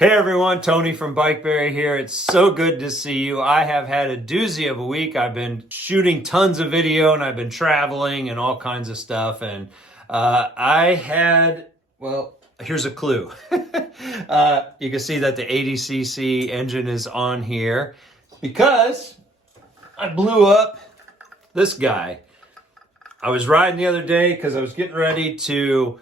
Hey everyone, Tony from Bikeberry here. It's so good to see you. I have had a doozy of a week. I've been shooting tons of video and I've been traveling and all kinds of stuff. And well, here's a clue. You can see that the 80cc engine is on here because I blew up this guy. I was riding the other day because I was getting ready to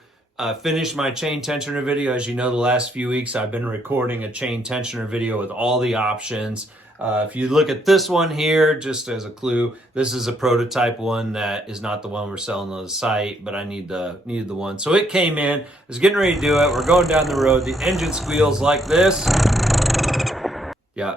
finish my chain tensioner video. As you know, the last few weeks I've been recording a chain tensioner video with all the options. If you look at this one here, just as a clue, this is a prototype one that is not the one we're selling on the site, but I needed the one. So it came in, I was getting ready to do it. We're going down the road. The engine squeals like this. Yeah.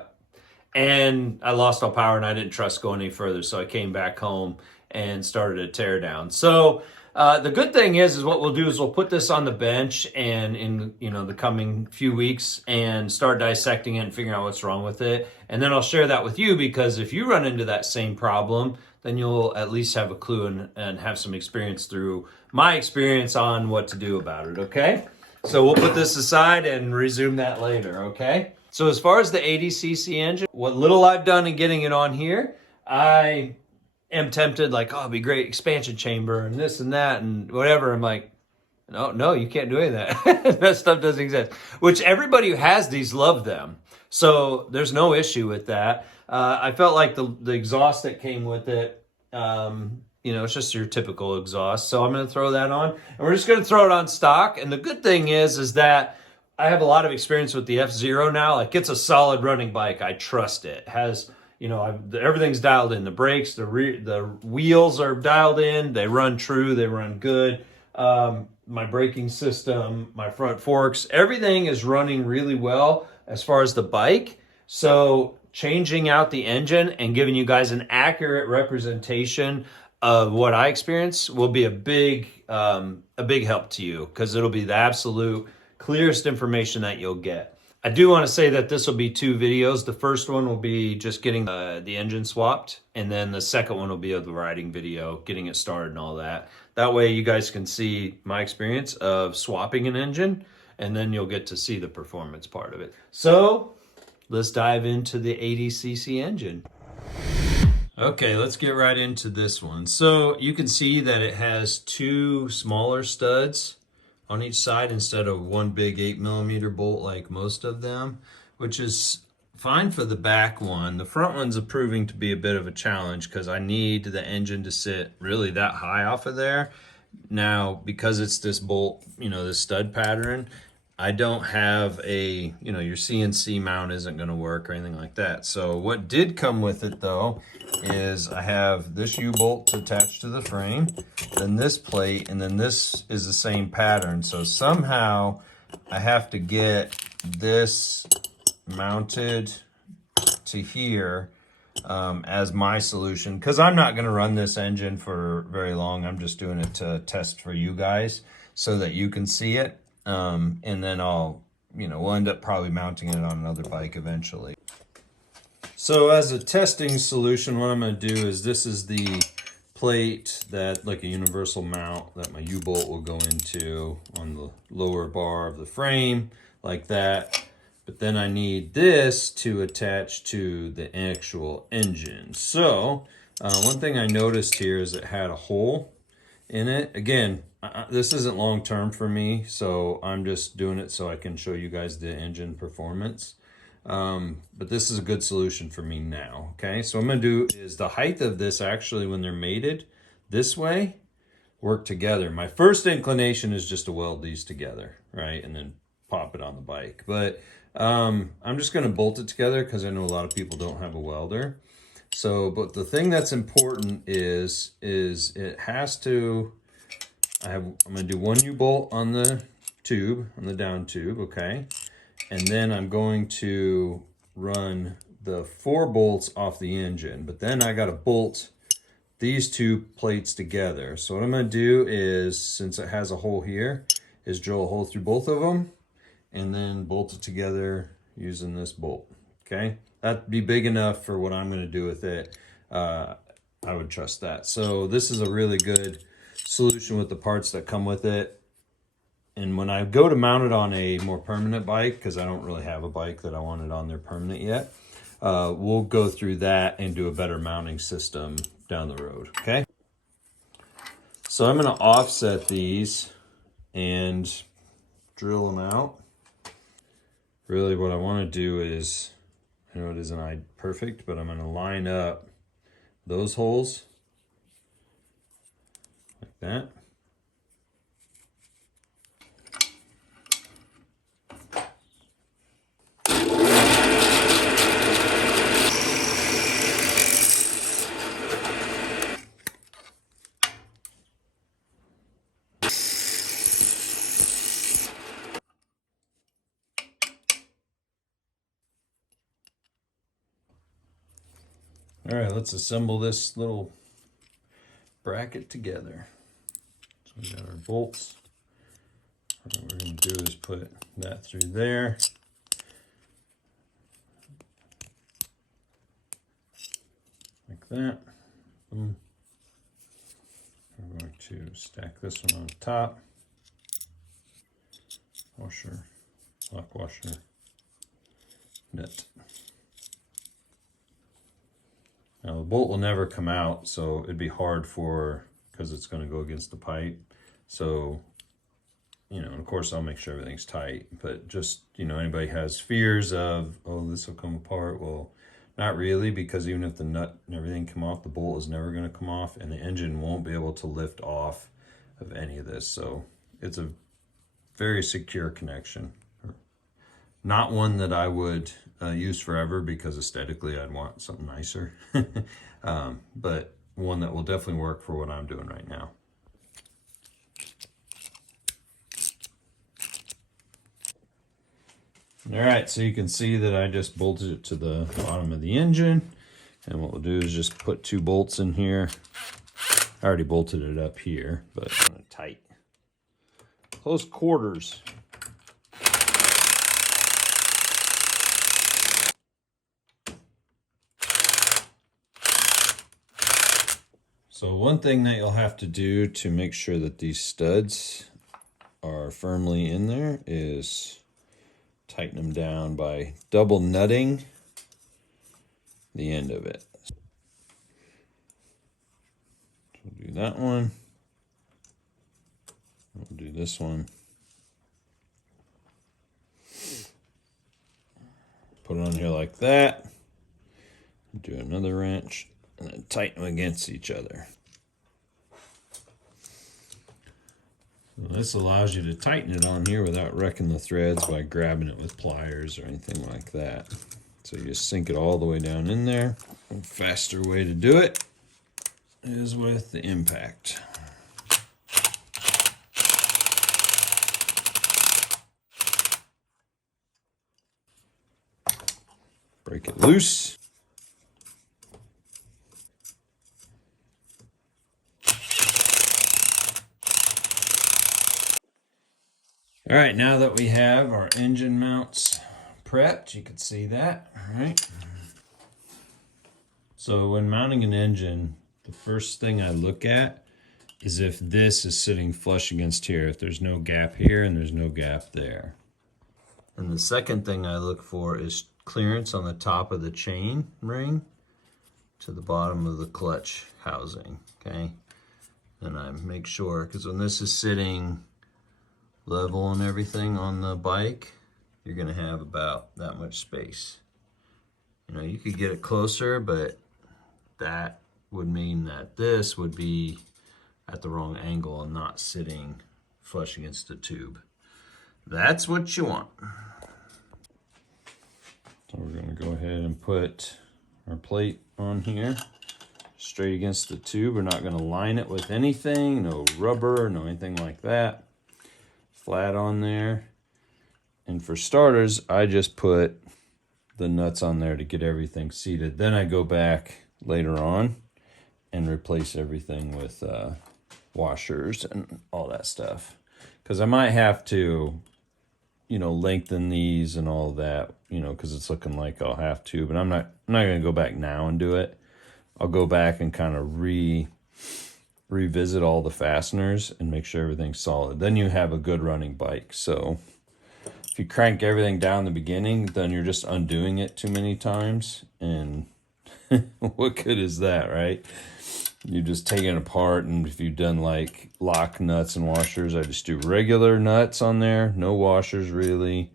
And I lost all power and I didn't trust going any further. So I came back home and started a tear down. So the good thing is what we'll do is we'll put this on the bench and in the coming few weeks and start dissecting it and figuring out what's wrong with it. And then I'll share that with you, because if you run into that same problem, then you'll at least have a clue and have some experience through my experience on what to do about it, okay? So we'll put this aside and resume that later, okay? So as far as the 80cc engine, what little I've done in getting it on here, I am tempted, like, oh, it'd be great expansion chamber and this and that and whatever. I'm like, no, you can't do any of that. That stuff doesn't exist. Which everybody who has these love them. So there's no issue with that. I felt like the exhaust that came with it, it's just your typical exhaust. So I'm going to throw that on. And we're just going to throw it on stock. And the good thing is that I have a lot of experience with the F-Zero now. Like, it's a solid running bike. I trust it. It has... everything's dialed in. The brakes, the wheels are dialed in. They run true. They run good. My braking system, my front forks, everything is running really well as far as the bike. So changing out the engine and giving you guys an accurate representation of what I experience will be a big help to you, because it'll be the absolute clearest information that you'll get. I do want to say that this will be 2 videos. The first one will be just getting the engine swapped, and then the second one will be the riding video, getting it started and all that. That way you guys can see my experience of swapping an engine, and then you'll get to see the performance part of it. So let's dive into the 80cc engine. Okay, let's get right into this one. So you can see that it has 2 smaller studs on each side instead of one big 8mm bolt like most of them, which is fine for the back one. The front one's proving to be a bit of a challenge because I need the engine to sit really that high off of there. Now, because it's this bolt, this stud pattern, I don't have a, your CNC mount isn't going to work or anything like that. So what did come with it though is I have this U-bolt attached to the frame, then this plate, and then this is the same pattern. So somehow I have to get this mounted to here as my solution, because I'm not going to run this engine for very long. I'm just doing it to test for you guys so that you can see it. And then we'll end up probably mounting it on another bike eventually. So as a testing solution, what I'm going to do is, this is the plate that, like a universal mount, that my U-bolt will go into on the lower bar of the frame, like that. But then I need this to attach to the actual engine. So one thing I noticed here is it had a hole in it. Again, this isn't long term for me, so I'm just doing it so I can show you guys the engine performance. But this is a good solution for me now. Okay, so what I'm going to do is the height of this, actually, when they're mated this way, work together. My first inclination is just to weld these together, right, and then pop it on the bike. But I'm just going to bolt it together because I know a lot of people don't have a welder. So, but the thing that's important is it has to, I'm going to do 1 U-bolt on the tube, on the down tube, okay? And then I'm going to run the 4 bolts off the engine, but then I got to bolt these 2 plates together. So what I'm going to do is, since it has a hole here, is drill a hole through both of them and then bolt it together using this bolt, okay? That'd be big enough for what I'm going to do with it. I would trust that. So this is a really good solution with the parts that come with it. And when I go to mount it on a more permanent bike, because I don't really have a bike that I want it on there permanent yet, we'll go through that and do a better mounting system down the road, okay? So I'm gonna offset these and drill them out. Really what I wanna do is, I know it isn't perfect, but I'm gonna line up those holes like that. All right, let's assemble this little bracket together. So we got our bolts. What we're going to do is put that through there. Like that. Boom. We're going to stack this one on top. Washer, lock washer, nut. Now the bolt will never come out, so it'd be hard because it's going to go against the pipe. So, you know, of course I'll make sure everything's tight, but just, you know, anybody has fears of, oh, this will come apart. Well, not really, because even if the nut and everything come off, the bolt is never going to come off, and the engine won't be able to lift off of any of this. So it's a very secure connection. Not one that I would use forever, because aesthetically I'd want something nicer. But one that will definitely work for what I'm doing right now. All right, so you can see that I just bolted it to the bottom of the engine. And what we'll do is just put 2 bolts in here. I already bolted it up here, but kind of tight. Close quarters. So one thing that you'll have to do to make sure that these studs are firmly in there is tighten them down by double nutting the end of it. So we'll do that one. We'll do this one. Put it on here like that. Do another wrench. And then tighten them against each other. So this allows you to tighten it on here without wrecking the threads by grabbing it with pliers or anything like that. So you just sink it all the way down in there. A faster way to do it is with the impact. Break it loose. All right, now that we have our engine mounts prepped, you can see that, all right? So when mounting an engine, the first thing I look at is if this is sitting flush against here, if there's no gap here and there's no gap there. And the second thing I look for is clearance on the top of the chain ring to the bottom of the clutch housing, okay? And I make sure, because when this is sitting level and everything on the bike, you're gonna have about that much space. You know, you could get it closer, but that would mean that this would be at the wrong angle and not sitting flush against the tube. That's what you want. So we're gonna go ahead and put our plate on here, straight against the tube. We're not gonna line it with anything, no rubber, no anything like that. Flat on there. And for starters, I just put the nuts on there to get everything seated. Then I go back later on and replace everything with washers and all that stuff. Because I might have to, you know, lengthen these and all that, you know, because it's looking like I'll have to. But I'm not going to go back now and do it. I'll go back and kind of revisit all the fasteners and make sure everything's solid. Then you have a good running bike. So if you crank everything down in the beginning, then you're just undoing it too many times. And what good is that, right? You just take it apart, and if you've done like lock nuts and washers, I just do regular nuts on there, no washers really.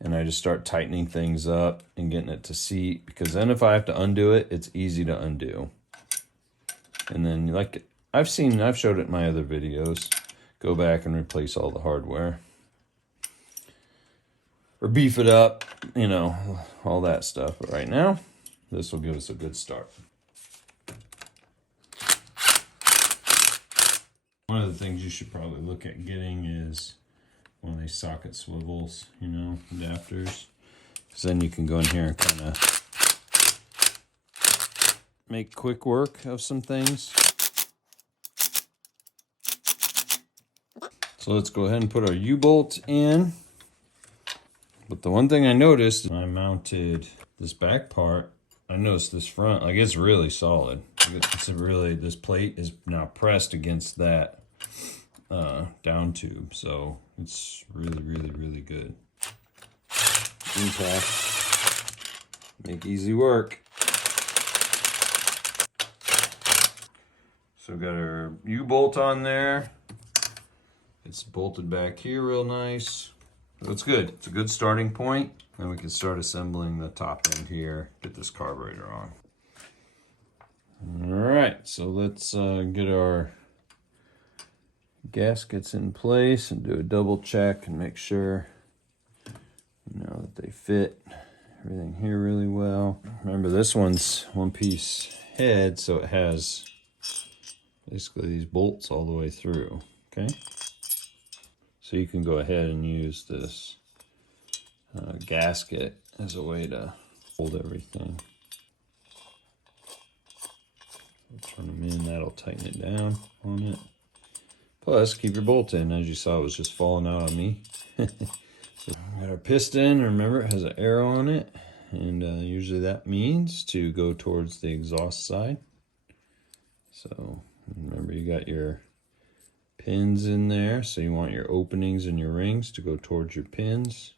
And I just start tightening things up and getting it to seat, because then if I have to undo it, it's easy to undo. And then like I've showed it in my other videos, go back and replace all the hardware. Or beef it up, you know, all that stuff. But right now, this will give us a good start. One of the things you should probably look at getting is one of these socket swivels, you know, adapters. Because then you can go in here and kind of make quick work of some things. So let's go ahead and put our U-bolt in. But the one thing I noticed when I mounted this back part, I noticed this front, like it's really solid. It's really, this plate is now pressed against that down tube. So it's really, really, really good. Impact, make easy work. So we got our U-bolt on there. It's bolted back here real nice. So it's good. It's a good starting point. Then we can start assembling the top end here, get this carburetor on. All right, so let's get our gaskets in place and do a double check and make sure, you know, that they fit everything here really well. Remember, this one's one piece head, so it has basically these bolts all the way through, okay? So you can go ahead and use this gasket as a way to hold everything. Turn them in, that'll tighten it down on it. Plus, keep your bolt in. As you saw, it was just falling out on me. So got our piston. Remember, it has an arrow on it. And usually that means to go towards the exhaust side. So remember, you got your pins in there. So you want your openings and your rings to go towards your pins.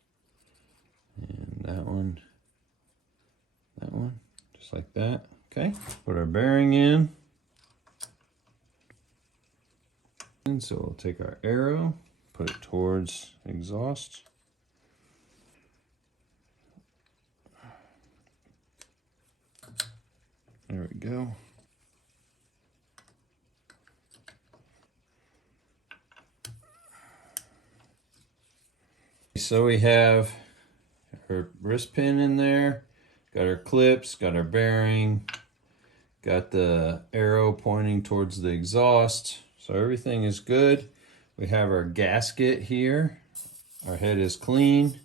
And that one, just like that. Okay, put our bearing in. And so we'll take our arrow, put it towards exhaust. There we go. So we have our wrist pin in there, got our clips, got our bearing, got the arrow pointing towards the exhaust. So everything is good. We have our gasket here. Our head is clean.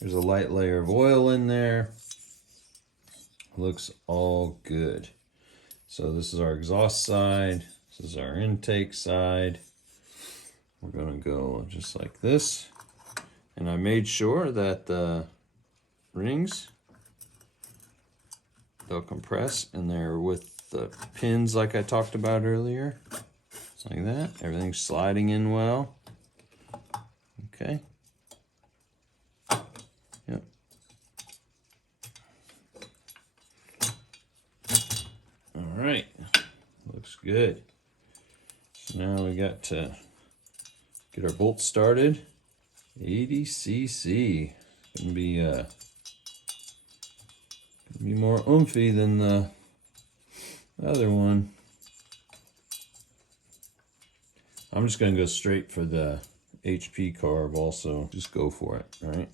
There's a light layer of oil in there. Looks all good. So this is our exhaust side. This is our intake side. We're gonna go just like this. And I made sure that the rings, they'll compress and they're with the pins like I talked about earlier. Just like that. Everything's sliding in well. Okay. Yep. All right. Looks good. Now we got to get our bolts started. 80cc. Gonna be more oomphy than the other one. I'm just gonna go straight for the HP carb also. Just go for it, right?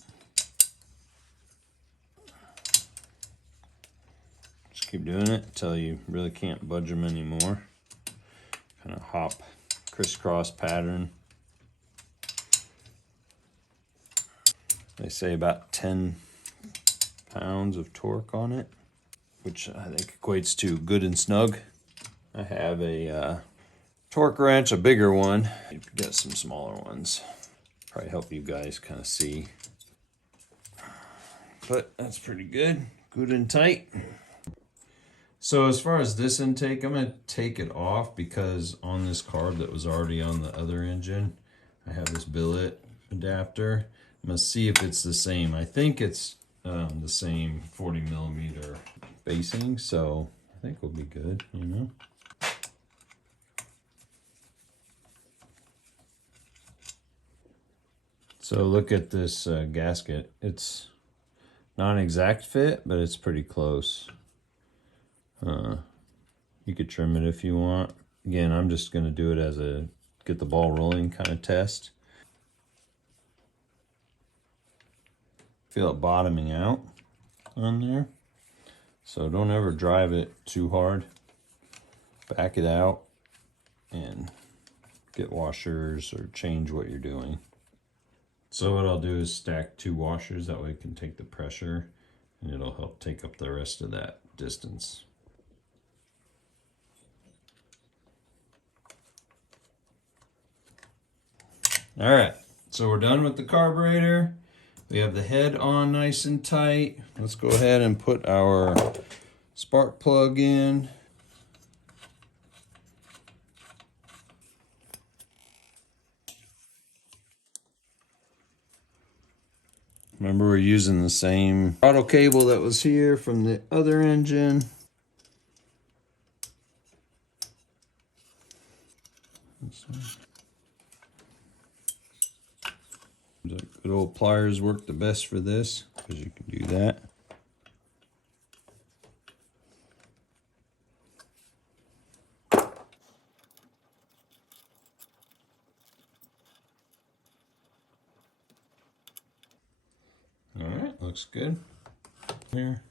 Just keep doing it until you really can't budge them anymore. Kind of hop, crisscross pattern. They say about 10 pounds of torque on it, which I think equates to good and snug. I have a torque wrench, a bigger one. You can get some smaller ones. Probably help you guys kind of see. But that's pretty good. Good and tight. So as far as this intake, I'm going to take it off because on this carb that was already on the other engine, I have this billet adapter. I'm going to see if it's the same. I think it's the same 40 millimeter spacing, so I think we'll be good, you know. So look at this gasket. It's not an exact fit, but it's pretty close. You could trim it if you want. Again, I'm just going to do it as a get the ball rolling kind of test. Feel it bottoming out on there. So don't ever drive it too hard. Back it out and get washers or change what you're doing. So what I'll do is stack 2 washers, that way it can take the pressure and it'll help take up the rest of that distance. All right, so we're done with the carburetor. We have the head on nice and tight. Let's go ahead and put our spark plug in. Remember, we're using the same throttle cable that was here from the other engine. The good old pliers work the best for this because you can do that. All right, looks good. Here.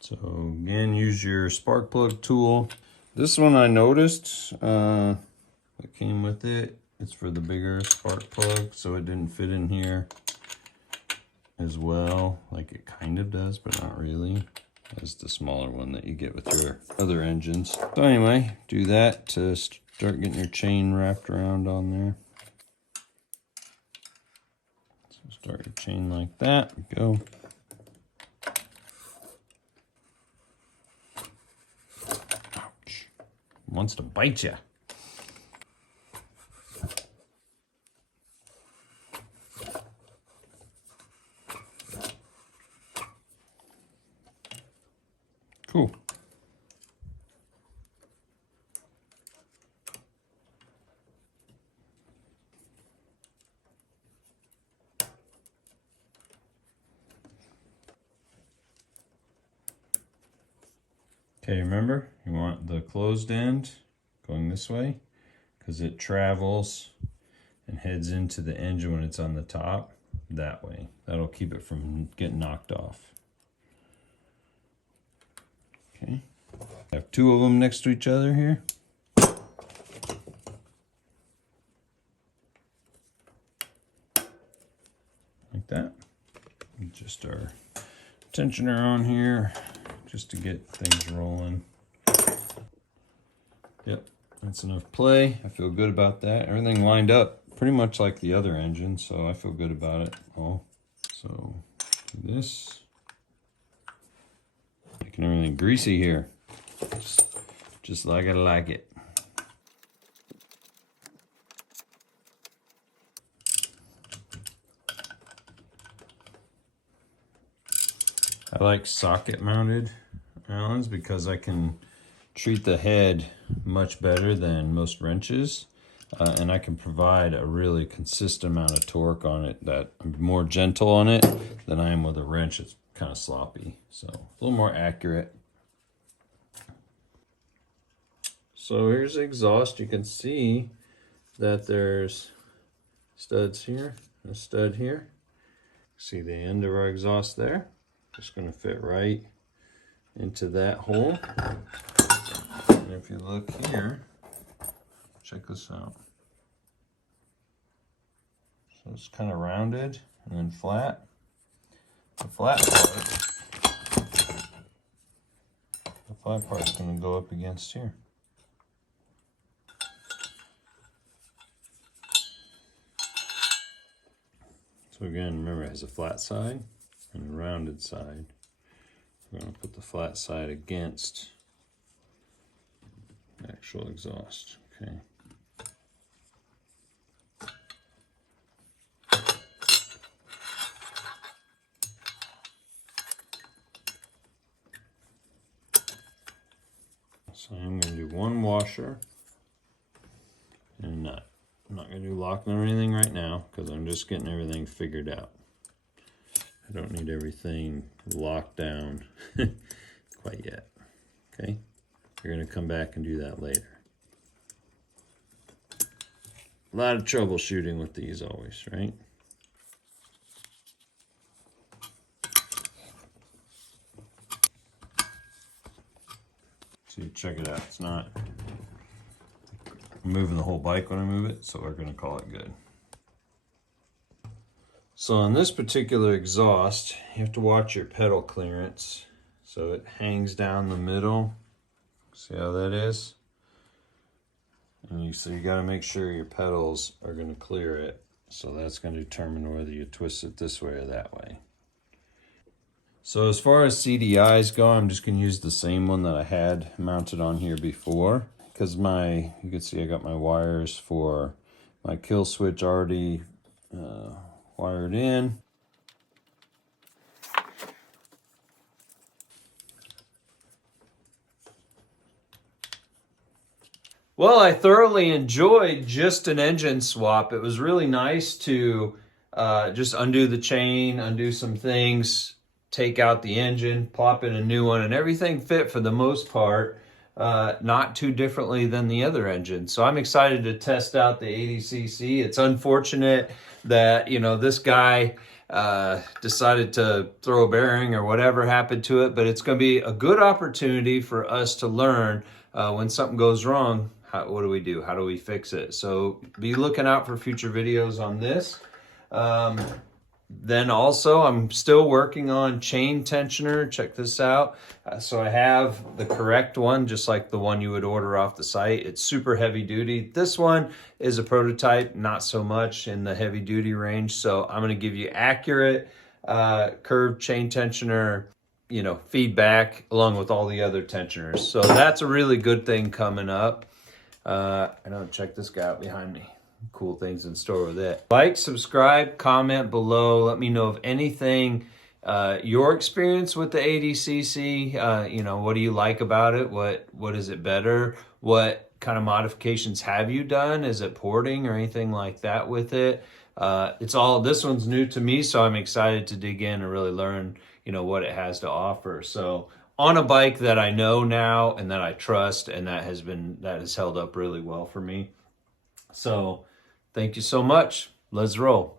So again, use your spark plug tool. This one I noticed, it came with it. It's for the bigger spark plug, so it didn't fit in here as well. Like it kind of does, but not really. That's the smaller one that you get with your other engines. So anyway, do that to start getting your chain wrapped around on there. So start your chain like that. Go. Ouch. Wants to bite you. Cool. Okay, remember, you want the closed end going this way because it travels and heads into the engine when it's on the top that way. That'll keep it from getting knocked off. Okay, I have 2 of them next to each other here. Like that. And just our tensioner on here just to get things rolling. Yep, that's enough play. I feel good about that. Everything lined up pretty much like the other engine, so I feel good about it all. So do this. Making everything greasy here. Just like I like it. I like socket mounted Allens because I can treat the head much better than most wrenches. And I can provide a really consistent amount of torque on it that I'm more gentle on it than I am with a wrench. It's kind of sloppy, so a little more accurate. So here's the exhaust. You can see that there's studs here, a stud here. See the end of our exhaust there? Just going to fit right into that hole. And if you look here, check this out. So it's kind of rounded and then flat. The flat part is going to go up against here. So again, remember it has a flat side and a rounded side. I'm going to put the flat side against the actual exhaust. Okay. So I'm going to do one washer and a nut. I'm not going to do locking or anything right now because I'm just getting everything figured out. I don't need everything locked down quite yet. Okay, you're going to come back and do that later. A lot of troubleshooting with these always, right? See, check it out. It's not moving the whole bike when I move it, so we're going to call it good. So on this particular exhaust, you have to watch your pedal clearance. So it hangs down the middle. See how that is? And so you got to make sure your pedals are going to clear it. So that's going to determine whether you twist it this way or that way. So as far as CDIs go, I'm just going to use the same one that I had mounted on here before. Because you can see I got my wires for my kill switch already wired in. Well, I thoroughly enjoyed just an engine swap. It was really nice to just undo the chain, undo some things, take out the engine, pop in a new one, and everything fit for the most part, not too differently than the other engine. So I'm excited to test out the 80cc. It's unfortunate that, you know, this guy decided to throw a bearing or whatever happened to it, but it's going to be a good opportunity for us to learn when something goes wrong. What do we do? How do we fix it? So be looking out for future videos on this. Then also, I'm still working on chain tensioner. Check this out. So I have the correct one, just like the one you would order off the site. It's super heavy duty. This one is a prototype, not so much in the heavy duty range. So I'm going to give you accurate curved chain tensioner, you know, feedback along with all the other tensioners. So that's a really good thing coming up. I don't check this guy out behind me. Cool things in store with it. Like, subscribe, comment below. Let me know of anything, your experience with the 80cc. You know, what do you like about it? What is it better? What kind of modifications have you done? Is it porting or anything like that with it? This one's new to me, so I'm excited to dig in and really learn, you know, what it has to offer. So on a bike that I know now and that I trust, and that has held up really well for me. So thank you so much. Let's roll.